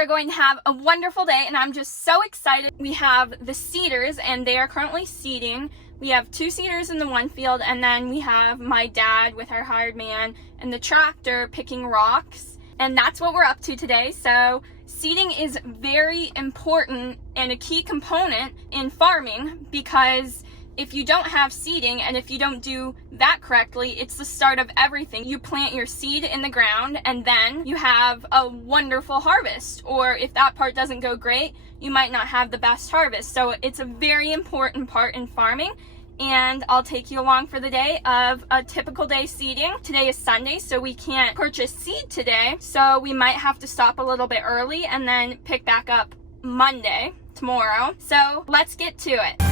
are going to have a wonderful day, and I'm just so excited. We have the seeders, and they are currently seeding. We have 2 seeders in the one field, and then we have my dad with our hired man and the tractor picking rocks. And that's what we're up to today. So seeding is very important and a key component in farming, because if you don't have seeding and if you don't do that correctly, it's the start of everything. You plant your seed in the ground and then you have a wonderful harvest. Or if that part doesn't go great, you might not have the best harvest. So it's a very important part in farming. And I'll take you along for the day of a typical day seeding. Today is Sunday, so we can't purchase seed today. So we might have to stop a little bit early and then pick back up Monday, tomorrow. So let's get to it.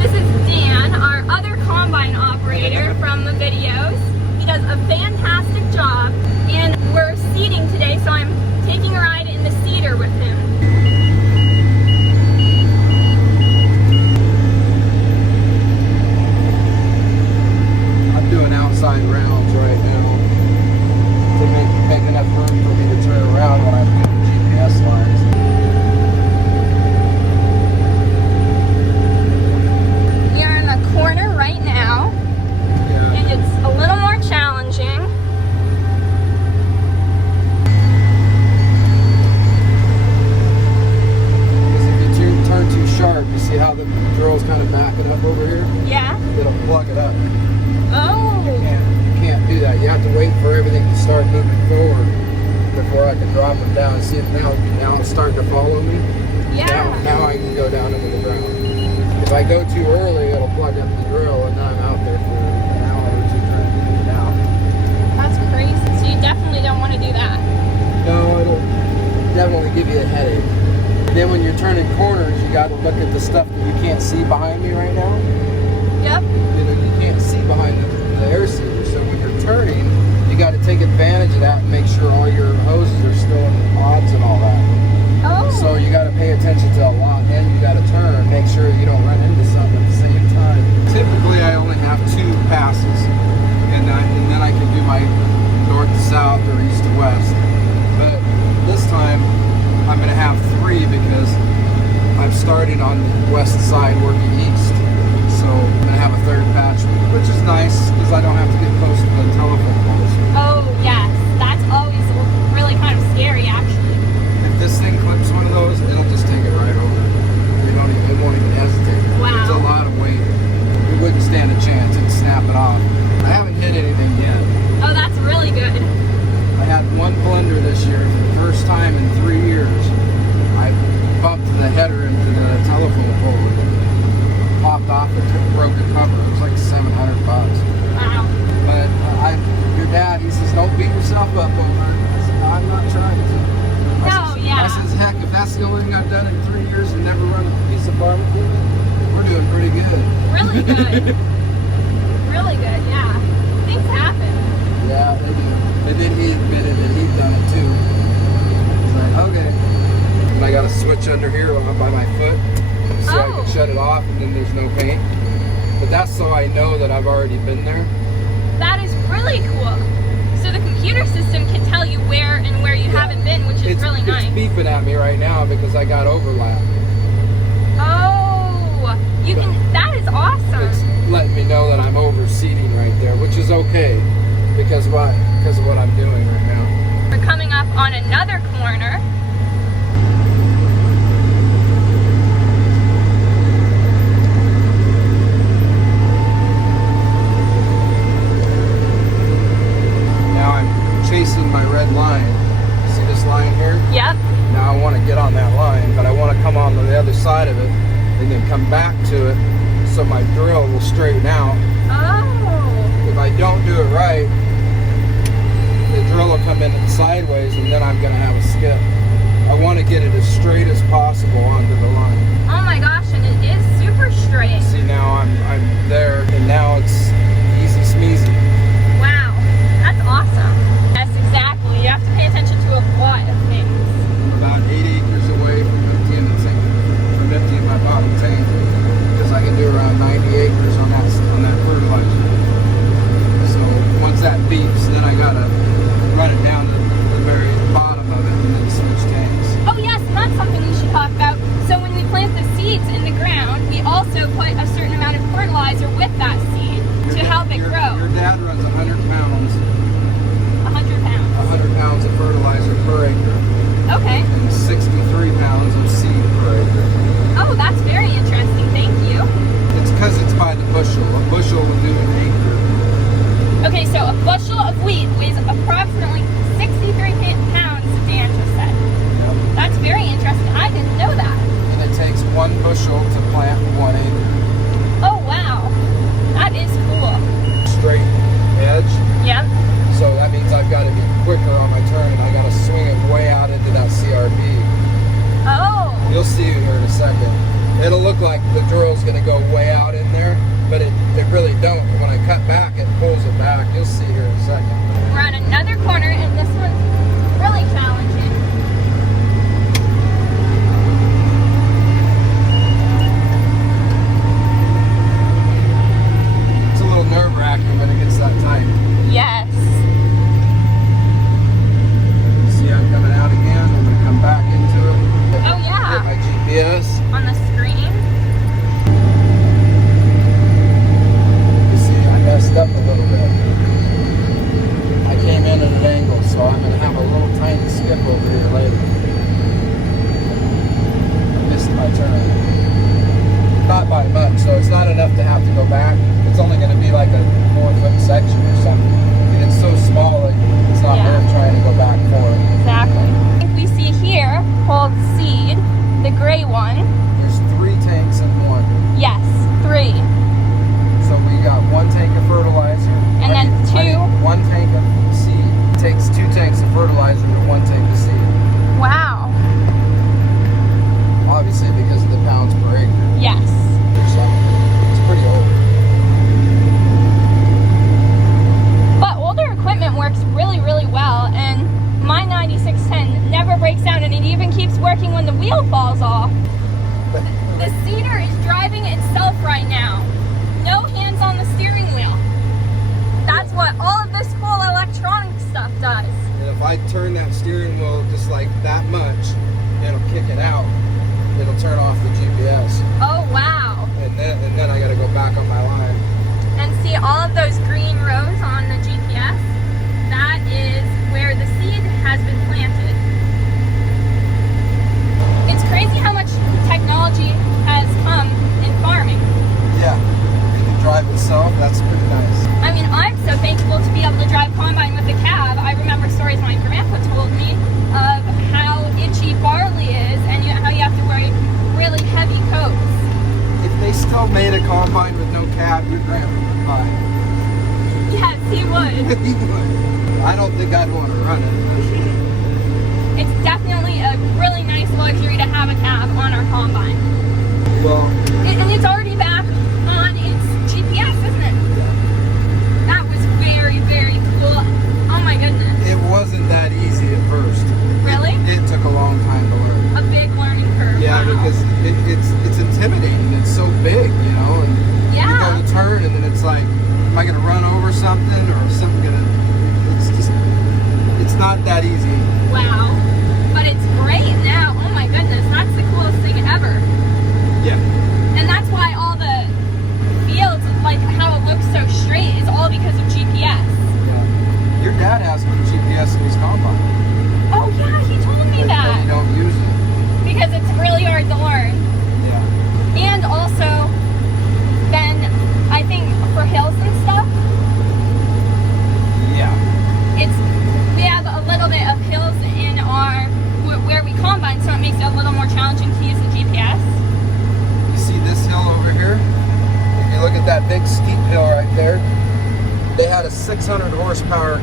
This is Dan, our other combine operator from the videos. He does a fantastic job, and we're seeding today, so I'm taking a ride in the seeder with him. I'm doing outside rounds right now to make enough room for me to turn around when I'm doing GPS lines. Corner right now, and it's a little more challenging. Because if you turn too sharp, you see how the drill's kind of backing up over here? Yeah. It'll plug it up. Oh. You can't do that. You have to wait for everything to start moving forward before I can drop them down. See it now it's starting to follow me? Yeah. Now I can go down into the ground. If I go too early, it'll plug up the drill, and then I'm out there for an hour or 2 trying to get it out. That's crazy. So you definitely don't want to do that. No, it'll definitely give you a headache. And then when you're turning corners, you got to look at the stuff that you can't see behind me right now. Yep. You can't see behind the air seeder, so when you're turning, you got to take advantage of that and make sure all your hoses are still in the pods and all that. Oh. So you got to pay attention to a lot, and you got to turn, make sure you don't run into something at the same time. Typically, I only have 2 passes, and then I can do my north to south or east to west. But this time, I'm going to have 3 because I'm starting on the west side working east. So I'm going to have a 3rd patch, which is nice because I don't have to get close to the telephone poles. Oh, yes. That's always really kind of scary, actually. If this thing clips one of those, it'll just take it right over. It won't even hesitate. Wow. It's a lot of weight. It wouldn't stand a chance. It'd snap it off. I haven't hit anything yet. Oh, that's really good. I had 1 blender this year for the first time in 3 years. I bumped the header into the telephone pole. It popped off and broke the cover. It was like $700. Wow. But your dad, he says, don't beat yourself up over it. I said, no, I'm not trying to. I says, heck, if that's the only thing I've done in 3 years and never run a piece of farm equipment, we're doing pretty good. Really good. Really good, yeah. Things happen. Yeah, they do. But then he admitted that he'd done it too. He's like, okay. And I got a switch under here by my foot so I can shut it off and then there's no paint. But that's so I know that I've already been there. That is really cool. So the computer system can tell you where you haven't been, which is really nice. It's beeping at me right now because I got overlap. Oh, that is awesome. It's letting me know that I'm overseeding right there, which is okay because of what I'm doing right now. We're coming up on another corner. Chasing my red line. See this line here? Yep. Now I want to get on that line, but I want to come on the other side of it and then come back to it so my drill will straighten out. Oh. If I don't do it right, the drill will come in sideways and then I'm going to have a skip. I want to get it as straight as possible onto the line. Oh my gosh, and it is super straight. See, now I'm there, and now it's easy smeezy. Wow, that's awesome. Yes, exactly. You have to pay attention to a lot of things. I'm about 8 acres away from emptying dad runs 100 pounds. 100 pounds. 100 pounds of fertilizer per acre. Okay. And 63 pounds of seed per acre. Oh, that's very interesting. Thank you. It's because it's by the bushel. A bushel will do an acre. Okay, so a bushel of wheat weighs approximately 63 pounds, Dan just said. Yep. That's very interesting. I didn't know that. And it takes 1 bushel to plant 1 acre. Oh, wow. That is cool. Straight edge. Yep. So that means I've got to be quicker on my turn and I got to swing it way out into that CRB. Oh. You'll see it here in a second. It'll look like the drill's going to go way out in there, but it really don't. When I cut back, it pulls it back. You'll see here in a second. We're on another corner, and this one's really challenging. It's a little nerve-wracking when it gets that tight. Yes. See, I'm coming out again. I'm going to come back into it. Oh, yeah. Hit my GPS. On the screen. You see, I messed up a little bit. I came in at an angle, so I'm going to have a little tiny skip over here later. Missed my turn. Not by much, so it's not enough to have to go back. It's only going to be like a 4-foot section or something. And it's so small that it's not worth trying to go back for it. Exactly. I think we see here, hold seed, the gray one. There's 3 tanks in one. Yes, 3. So we got 1 tank of fertilizer. And then 2. 1 tank of seed. It takes 2 tanks of fertilizer to 1 tank of seed. Wow. Obviously because of the pounds per acre. Yes. So it's pretty old. But older equipment works really, really well, and my 9610 never breaks down, and it even keeps working when the wheel falls off. The seeder is driving itself right now. No hands on the steering wheel. That's what all of this cool electronic stuff does. And if I turn that steering wheel just like that much, it'll kick it out. It'll turn off the GPS. Oh, wow. And then I gotta go back on my line. And see all of those green rows on the GPS? That is where the seed has been planted. It's crazy how much technology has come in farming. Yeah, it can drive itself. That's pretty nice. I mean, I'm so thankful to be able to drive combine with a cab. I remember stories my grandpa told me of how itchy barley is and how you have to wear really heavy coats. If they still made a combine with no cab, your grandpa would buy it. Yes, he would. He would. I don't think I'd want to run it. It's definitely a really nice luxury to have a cab on our combine. Well, And it's already back on its GPS, isn't it? yeah. That was very, very cool. Oh my goodness. It wasn't that easy at first. Really? It took a long time to learn. A big learning curve. Yeah, Wow. because it's intimidating. It's so big, you know. And Yeah. you go to turn, and then it's like, am I going to run over something, or is something going to? It's not that easy. Wow. But it's great now. Oh my goodness. That's the coolest thing ever. Yeah. And that's why all the fields, like how it looks so straight, is all because of GPS. Yeah. Your dad has put GPS in his combine. Oh yeah, he told me But that. you don't use it. Because it's really hard to learn. Yeah. And also, then I think for hills and stuff, Yeah. we have a little bit of hills in our where we combine, so it makes it a little more challenging to use the GPS. You see this hill over here? If you look at that big steep hill right there, they had a 600 horsepower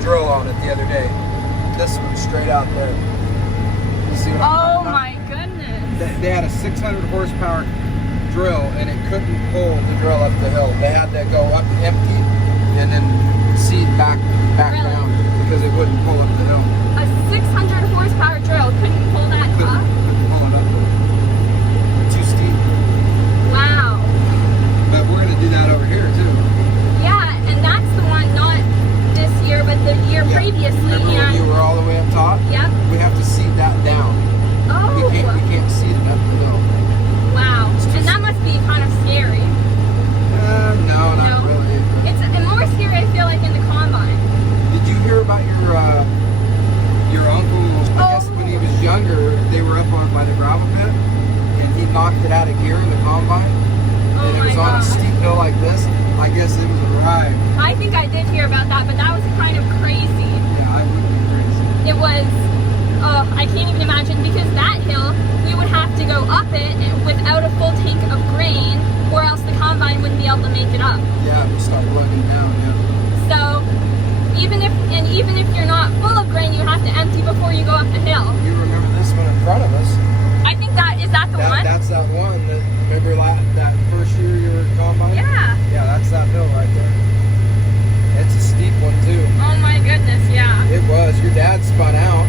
drill on it the other day. This one straight out there. You see what I'm Oh talking about? my goodness. They had a 600 horsepower drill, and it couldn't pull the drill up the hill. They had to go up empty and then seed back Really? down because it wouldn't pull up the hill. A 600 horsepower drill couldn't pull that Couldn't up? pull it up. Too steep. Wow. But we're gonna do that over here too. Yeah, and that's the one not this year, but the year Yeah. previously. Remember when And you were all the way up top? yep. We have to seed that down. Oh. We can't seed it up the hill. Wow. And that must be kind of scary. No, not No. really. It's they were up on by the gravel pit, and he knocked it out of gear in the combine. Oh And it my was on a God. steep hill like this. I guess it was a ride. I think I did hear about that, but that was kind of crazy. Yeah, I would be crazy. It was, I can't even imagine, because that hill, we would have to go up it without a full tank of grain, or else the combine wouldn't be able to make it up. Yeah, we start lugging down, yeah. So, even if you're not full of grain, you have to empty before you go up the hill. You remember this one in front of us? I think is that the one? That's that one. Remember that first year you were combine? Yeah. Yeah, that's that hill right there. It's a steep one too. Oh my goodness, yeah. It was. Your dad spun out.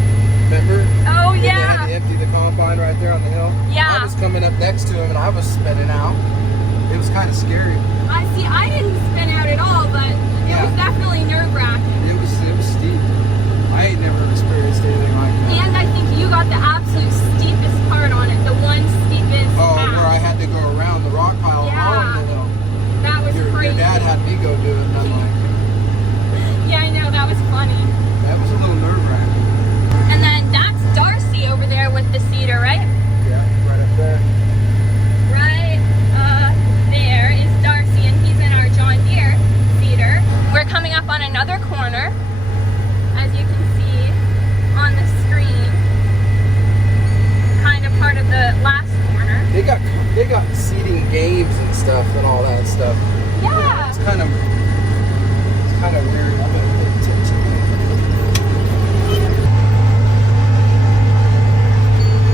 Remember? Oh They had yeah. to empty the combine right there on the hill. Yeah. I was coming up next to him and I was spinning out. It was kind of scary. I didn't spin out at all, but it was definitely nerve-wracking. It was steep. I ain't never experienced anything like that. And I think you got the absolute steepest part on it, the one steepest Oh, path. where I had to go around the rock pile on the hill. That was Your crazy. dad had me go do it, and I'm like, Yeah, I know, that was funny. that was a little nerve-wracking. And then that's Darcy over there with the cedar, right? Yeah, right up there. Right there is Darcy, and he's in our John Deere cedar. We're coming up on another corner, as you can see on the screen. Kind of part of the last corner. They got seating games and stuff and all that stuff. Yeah. It's kind of weird. I'm gonna pay attention.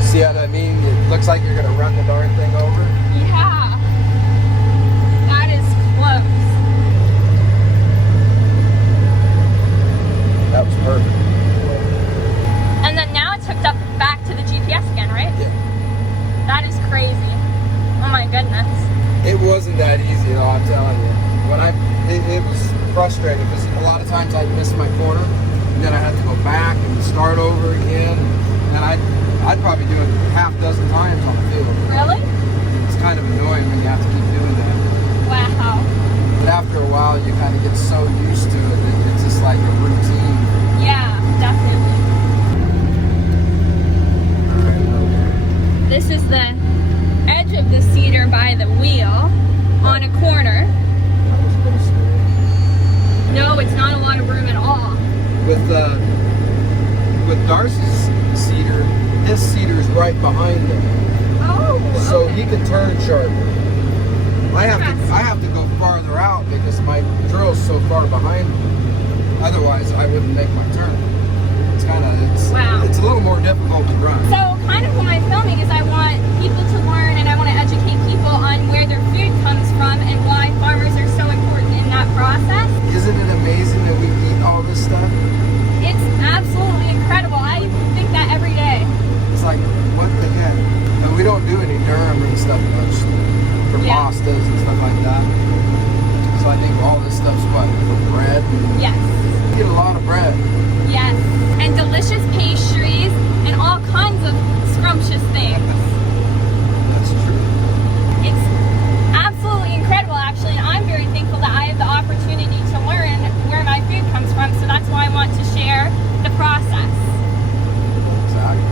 See what I mean? It looks like you're gonna run the darn thing over. Yeah. That is close. That was perfect. And then now it's hooked up back to the GPS again, right? Yeah. That is crazy. Oh my goodness. It wasn't that easy though, I'm telling you. It was frustrating because a lot of times I'd miss my corner and then I had to go back and start over again. And I'd probably do it half dozen times on the field. Really? It's kind of annoying when you have to keep doing that. Wow. But after a while you kind of get so used to it that it's just like a routine. Yeah, definitely. This is the edge of the cedar by the wheel on a corner. No, it's not a lot of room at all. With Darcy's cedar, his cedar's right behind him. Oh, So okay. he can turn sharper. I have to go farther out because my drill's so far behind me. Otherwise, I wouldn't make my turn. Wow. It's a little more difficult to run. So kind of what I'm filming is I want people to learn, and I want to educate people on where their food comes from and why farmers are so important in that process. Isn't it amazing that we eat all this stuff? It's absolutely incredible. I think that every day. It's like, what the heck? And we don't do any Durham and stuff much for pastas and stuff like that. So I think all this stuff's what? For bread? Yes. We get a lot of bread. Yes. And delicious pastries and all kinds of scrumptious things. That's true. It's absolutely incredible, actually, and I'm very thankful that I have the opportunity to learn where my food comes from, so that's why I want to share the process. Exactly.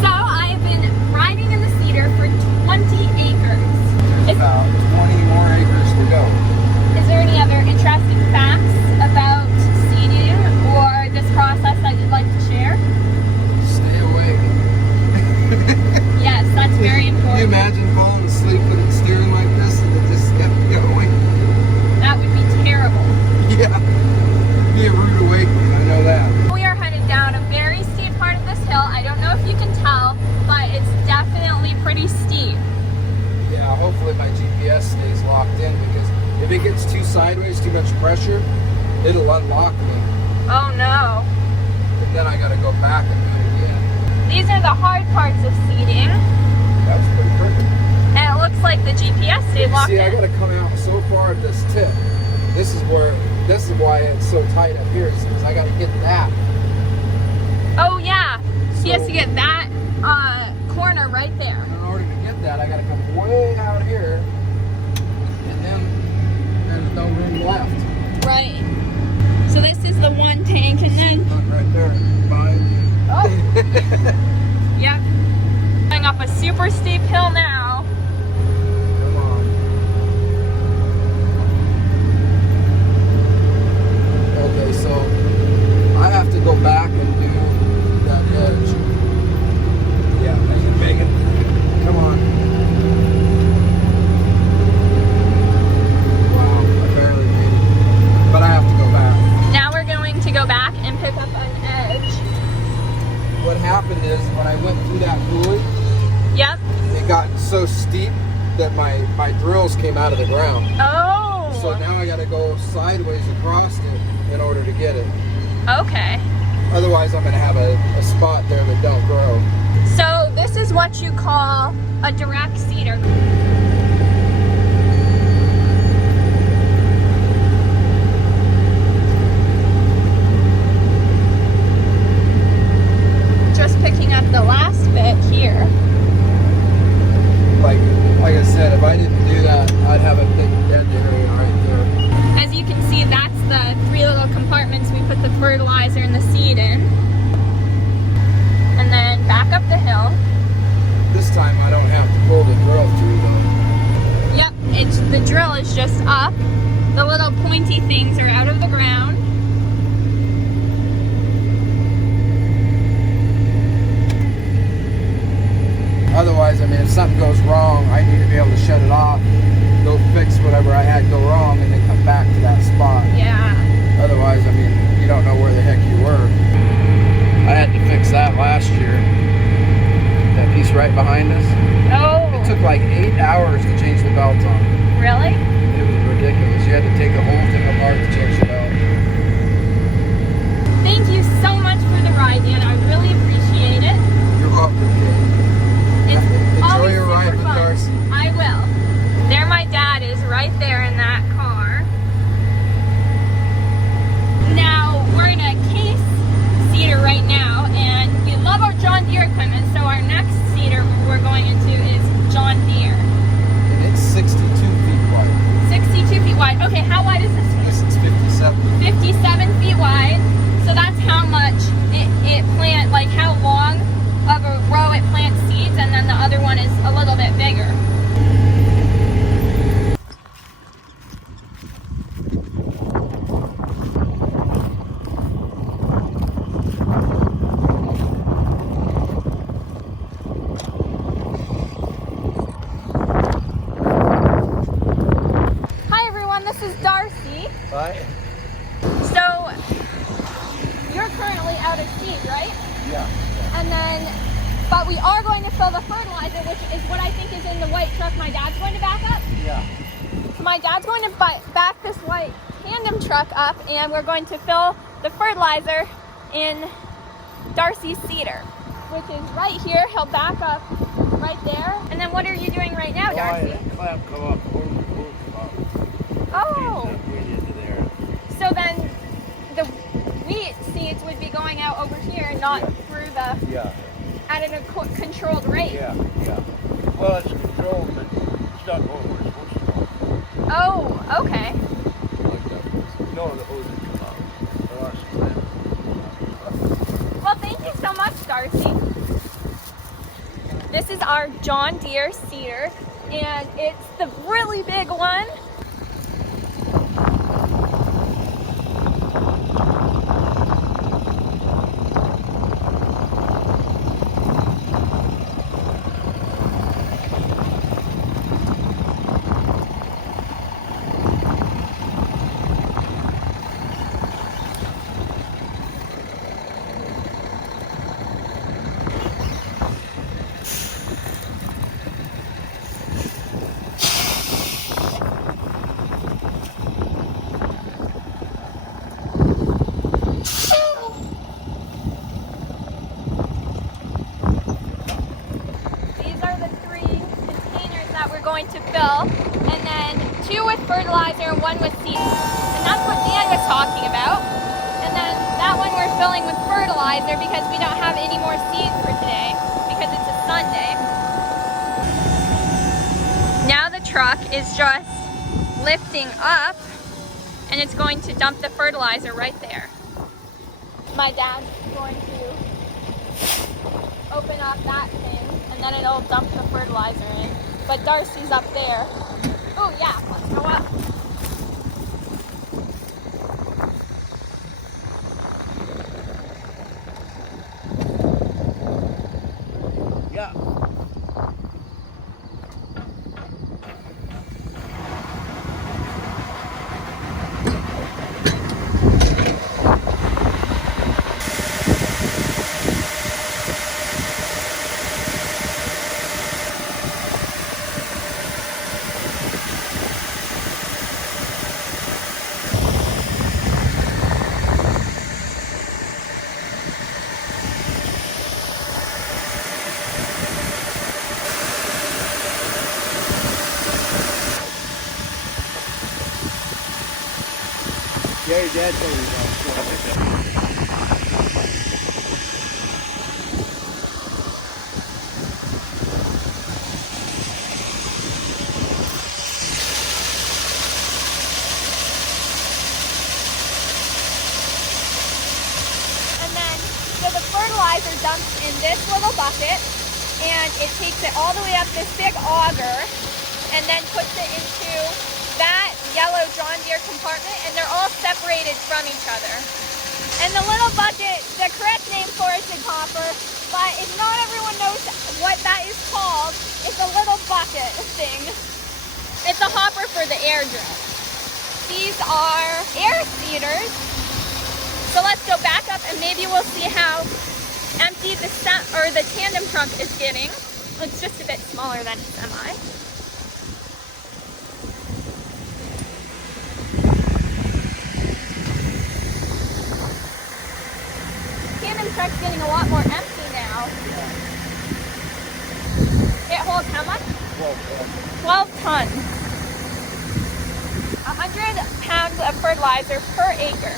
So I have been riding in the cedar for 20 acres. There's about 20 more acres to go. Is there any other interesting facts about seeding or this process that you'd like to share? Stay awake. Yes, that's very Can you important. imagine falling asleep with it steering like this and it just kept going? That would be terrible. Yeah. Be a rude awakening, I know that. We are headed down a very steep part of this hill. I don't know if you can tell, but it's definitely pretty steep. Yeah, hopefully my GPS stays locked in because if it gets too sideways, too much pressure, it'll unlock me. Oh no. And then I gotta go back and do it again. These are the hard parts of seeding, That's pretty perfect. and it looks like the GPS stayed locked See, I in. gotta come out so far at this tip. This is why it's so tight up here, is because I gotta get that. Oh yeah, he has to get that corner right there. In order to get that, I gotta come way out here, and then there's no room left. Right. So this is the one tank, and then Look right there, behind you. oh, happened is when I went through that coulee, Yep. it got so steep that my drills came out of the ground. Oh. So now I got to go sideways across it in order to get it. Okay. Otherwise, I'm going to have a spot there that don't grow. So this is what you call a direct seeder. Just picking up the last bit here. Like I said, if I didn't do that, I'd have a big dead area right there. As you can see, that's the 3 little compartments we put the fertilizer and the seed in. And then back up the hill. This time I don't have to pull the drill through though. Yep, the drill is just up. The little pointy things are out of the ground. Otherwise, I mean, if something goes wrong, I need to be able to shut it off, go fix whatever I had go wrong, and then come back to that spot. Yeah. Otherwise, I mean, you don't know where the heck you were. I had to fix that last year. That piece right behind us. Oh. It took like 8 hours to change the belt on. Really? It was ridiculous. You had to take the whole thing apart to change the belt. Thank you so much for the ride, Dan. I really appreciate it. You're welcome, Kate. It's Enjoy always your ride super with fun. Darcy. I will. There my dad is right there in that car. Now, we're in a case seeder right now, and we love our John Deere equipment, so our next seeder we're going into is John Deere. And it's 62 feet wide. 62 feet wide. Okay, how wide is this one? This is 57. 57 feet wide. So that's how much it plant, like how long of a row it plants seeds, and then the other one is a little bit bigger. Hi everyone, this is Darcy. Right? So you're currently out of seed, right? Yeah. And then, but we are going to fill the fertilizer, which is what I think is in the white truck my dad's going to back up. Yeah. My dad's going to back this white tandem truck up, and we're going to fill the fertilizer in Darcy's seeder, which is right here. He'll back up right there. And then what are you doing right now, Darcy? Clamp come up, Oh, way into there. so then the wheat seeds would be going out over here, not through the, Yeah, at a controlled rate. yeah. Well, it's controlled, but it's not going where it's supposed to go. Oh, okay. Like that. No, the hose would come out. Or else clamp. Well, thank you so much, Darcy. This is our John Deere seeder, and it's the really big one. Going to fill, and then 2 with fertilizer and 1 with seed. And that's what Dan was talking about. And then that one we're filling with fertilizer because we don't have any more seeds for today because it's a Sunday. Now the truck is just lifting up, and it's going to dump the fertilizer right there. My dad's going to open up that thing, and then it'll dump the fertilizer in. But Darcy's up there. Oh yeah, let's go up. Yeah. Yeah, your dad told me about it. And then, so the fertilizer dumps in this little bucket, and it takes it all the way up this big auger, and then puts it into that yellow John Deere compartment, and they're all separated from each other. And the little bucket, the correct name for it's a hopper, but if not everyone knows what that is called, it's a little bucket thing. It's a hopper for the air drill. These are air seeders. So let's go back up and maybe we'll see how empty the tandem truck is getting. It's just a bit smaller than a semi. Tandem truck's getting a lot more empty now. It holds how much? 12 tons. 100 pounds of fertilizer per acre.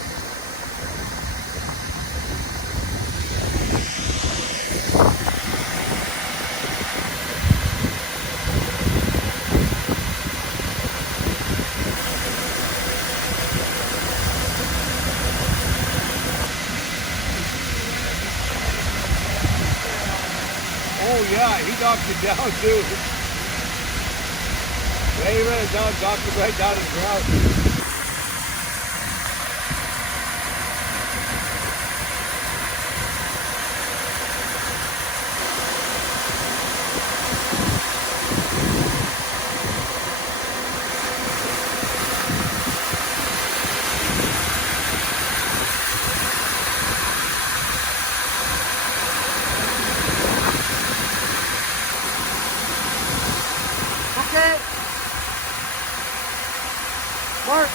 Oh yeah, he knocked it down too. Yeah, he ran it down, knocked it right down to the ground. Okay. Mark.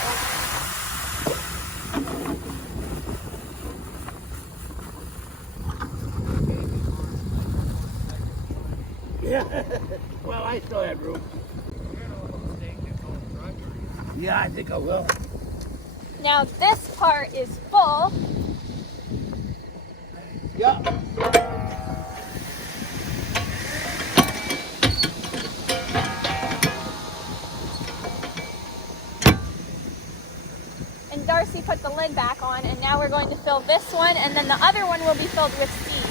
Yeah. Well, I still have room. Yeah, I think I will. Now this part is full. Yeah. And Darcy put the lid back on, and now we're going to fill this one, and then the other one will be filled with seed.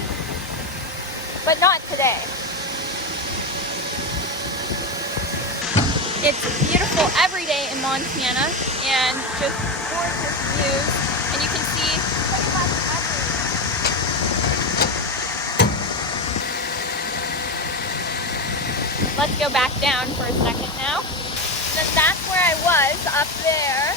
But not today. It's beautiful every day in Montana, and just gorgeous views, and you can see pretty much everything. Let's go back down for a second now. Then that's where I was, up there.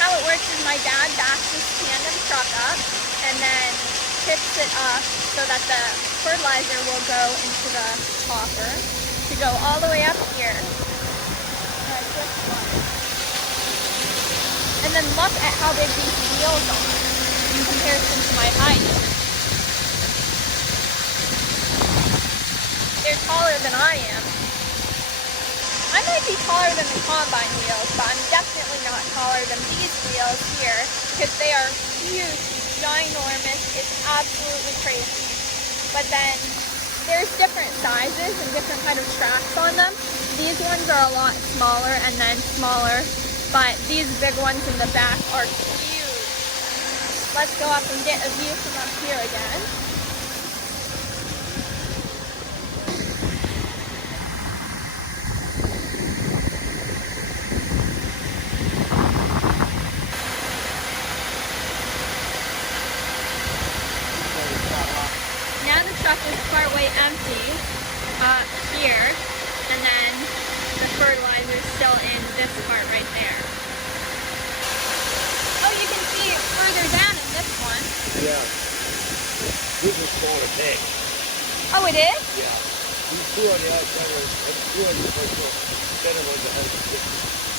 How it works is my dad backs this tandem truck up and then tips it up so that the fertilizer will go into the hopper to go all the way up here. And then look at how big these wheels are in comparison to my height. They're taller than I am. I might be taller than the combine wheels, but I'm definitely not taller than these wheels here because they are huge, ginormous. It's absolutely crazy. But then there's different sizes and different kind of tracks on them. These ones are a lot smaller and then smaller, but these big ones in the back are huge. Let's go up and get a view from up here again. Now the truck is partway empty here, and then the fertilizer is still in this part right there. Oh, you can see it further down in this one. Yeah. This is smaller tank. Oh, it is? Yeah. These two on the outside are two on the first one. better ones that have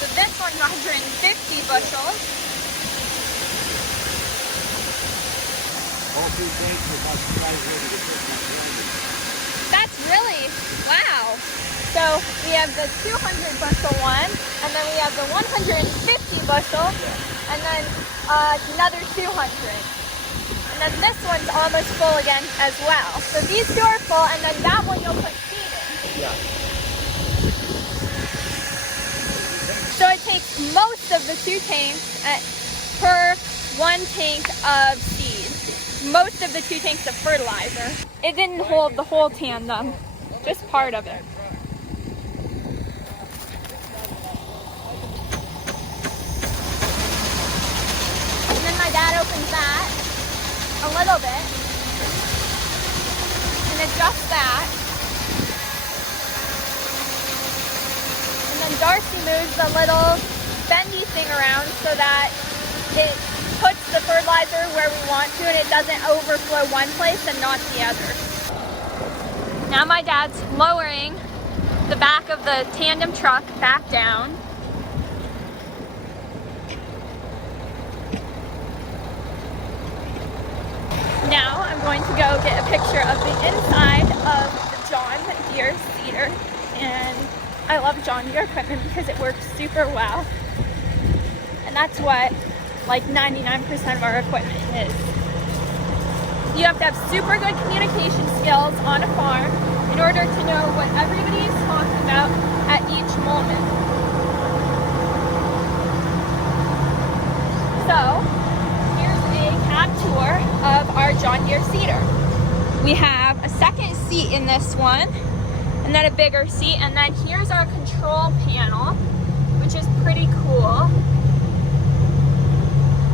So this one's 150 bushels. all 2 tanks are about the size of the equipment. That's really, wow. So we have the 200 bushel one, and then we have the 150 bushel, and then another 200. And then this one's almost full again as well. So these two are full, and then that one you'll put seed in. Yeah. So it takes most of the 2 tanks per 1 tank of seed. Most of the 2 tanks of fertilizer. It didn't hold the whole tandem, just part of it. And then my dad opens that a little bit and adjusts that. And then Darcy moves the little bendy thing around so that it puts the fertilizer where we want to and it doesn't overflow one place and not the other. Now my dad's lowering the back of the tandem truck back down. Now I'm going to go get a picture of the inside of the John Deere seeder, and I love John Deere equipment because it works super well, and that's what like 99% of our equipment is. You have to have super good communication skills on a farm in order to know what everybody is talking about at each moment. So here's a cab tour of our John Deere seeder. We have a second seat in this one, and then a bigger seat, and then here's our control panel, which is pretty cool.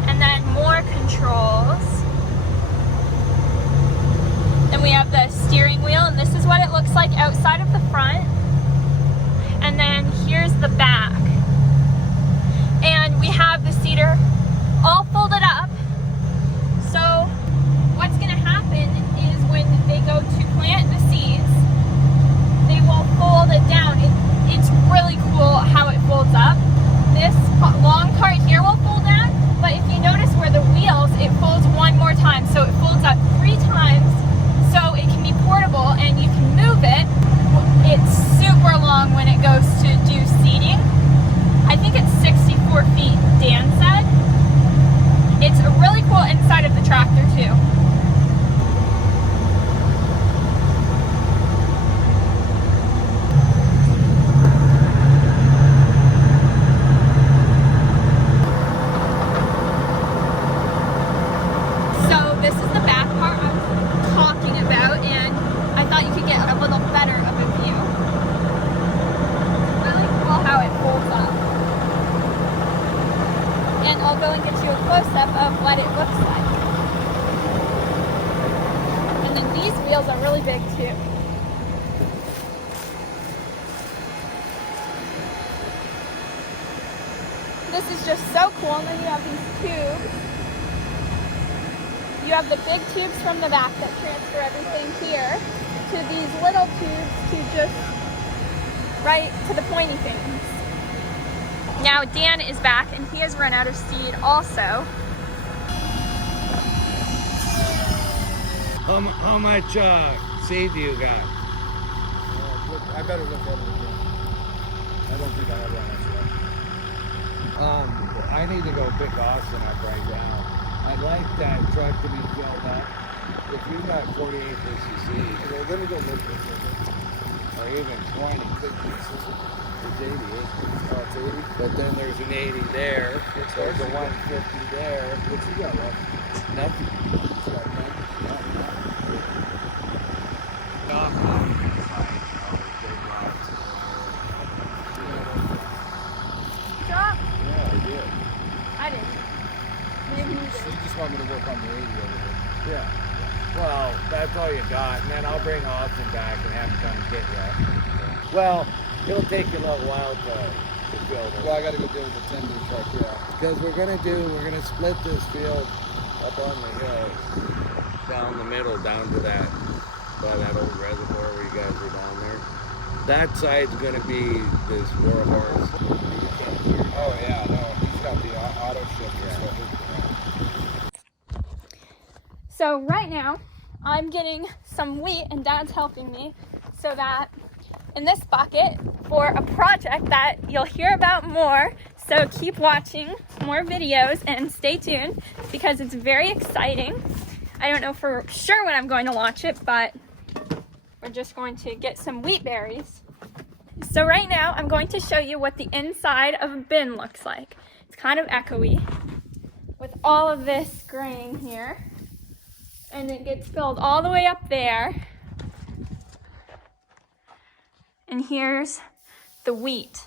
And then more controls. Then we have the steering wheel, and this is what it looks like outside of the front. And then here's the back. And we have the seeder all folded up. So what's going to happen is when they go to plant the seeds, they will fold it down. It's really cool how it folds up. This long part here will fold down, but if you notice where the wheels, it folds one more time. So it folds up 3 times, so it can be portable and you can move it. It's super long when it goes to do seeding. I think it's 64 feet, Dan said. It's really cool inside of the tractor too. So this is the back part I was talking about, and I thought you could get a little better of a view. Really cool how it folds up. And I'll go and get you a close-up of what it looks like. And then these wheels are really big too. This is just so cool. And then you have these tubes. You have the big tubes from the back that transfer everything here to these little tubes to just right to the pointy things. Now Dan is back and he has run out of seed also. How much seed do you got? I better look at it again. I don't think I have that much left. I need to go pick Austin up right now. I'd like that truck to be filled up. If you got 48 PCC, Well, let me go look at it. or even 20, 50, it's 80, isn't it? Oh, it's 80? But then there's an 80 there, there's a 150 there. What you got left? Nothing. You got nothing? Drop? Yeah, I did. I didn't. Maybe you So did. you just want me to work on the 80 over there? Yeah. Well, that's all you got, and then I'll bring Austin back and have him come get you. Well, it'll take you a little while to build it. Well, I got to go deal with the tending truck, yeah. Because we're gonna split this field up on the hill, down the middle, down to that, by that old reservoir where you guys were down there. That side's gonna be this 4-horse. Oh yeah, no, he's got the auto shift. So right now, I'm getting some wheat and Dad's helping me so that in this bucket for a project that you'll hear about more. So keep watching more videos and stay tuned because it's very exciting. I don't know for sure when I'm going to launch it, but we're just going to get some wheat berries. So right now, I'm going to show you what the inside of a bin looks like. It's kind of echoey with all of this grain here. And it gets filled all the way up there. And here's the wheat.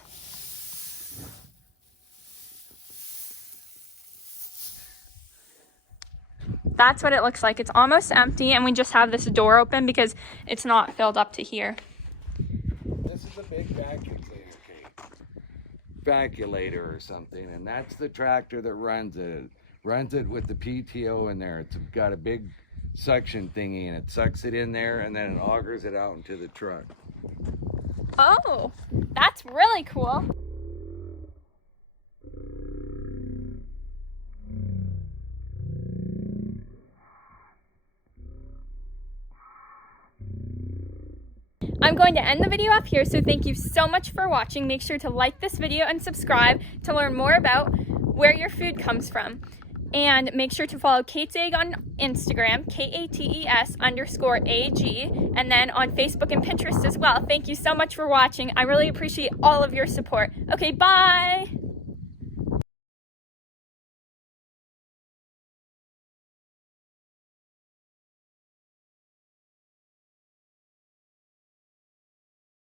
That's what it looks like. It's almost empty, and we just have this door open because it's not filled up to here. This is a big vaculator or something, and that's the tractor that runs it. Runs it with the PTO in there. It's got a big suction thingy, and it sucks it in there, and then it augers it out into the truck. Oh, that's really cool. I'm going to end the video off here, so thank you so much for watching. Make sure to like this video and subscribe to learn more about where your food comes from. And make sure to follow Kate's Egg on Instagram, KATES_AG, and then on Facebook and Pinterest as well. Thank you so much for watching. I really appreciate all of your support. Okay, bye!